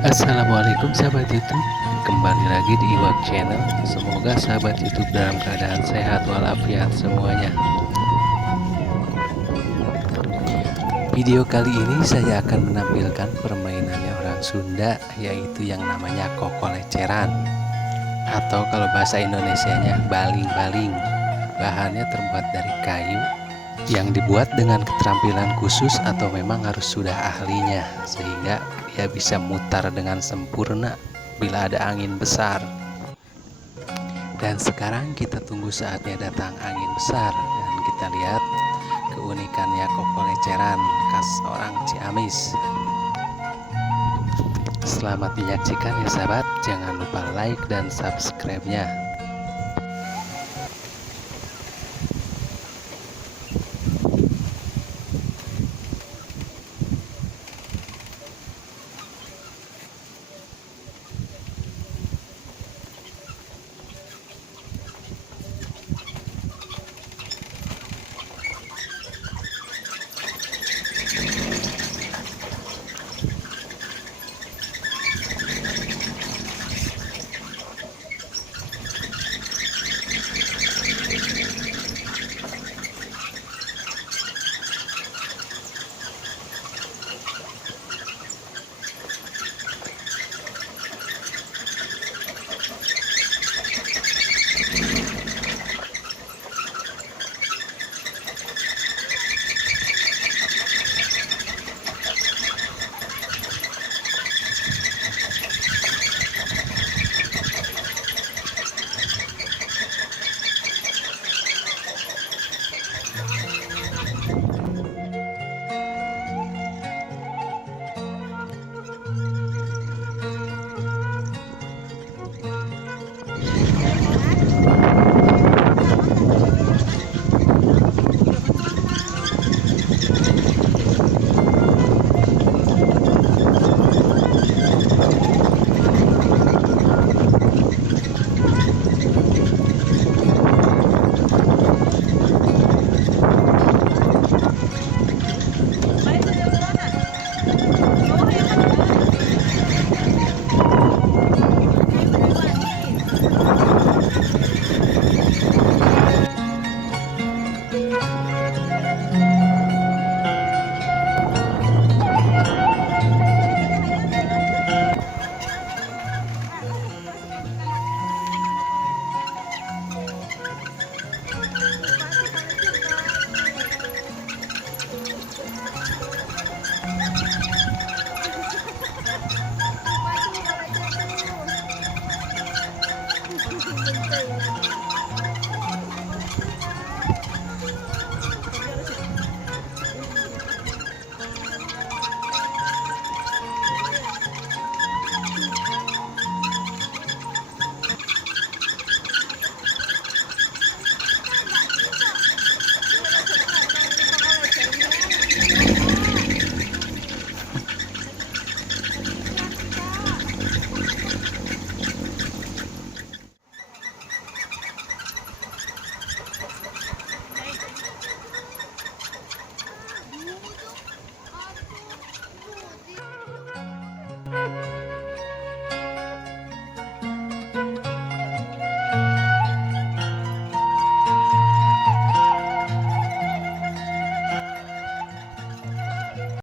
Assalamualaikum sahabat YouTube, kembali lagi di Iwak Channel. Semoga sahabat YouTube dalam keadaan sehat walafiat semuanya. Video kali ini saya akan menampilkan permainannya orang Sunda, yaitu yang namanya kokoleceran, atau kalau bahasa Indonesianya baling-baling. Bahannya terbuat dari kayu yang dibuat dengan keterampilan khusus atau memang harus sudah ahlinya, sehingga dia bisa mutar dengan sempurna bila ada angin besar. Dan sekarang kita tunggu saatnya datang angin besar dan kita lihat keunikannya kokoleceran khas orang Ciamis. Selamat menyaksikan ya sahabat, jangan lupa like dan subscribe-nya.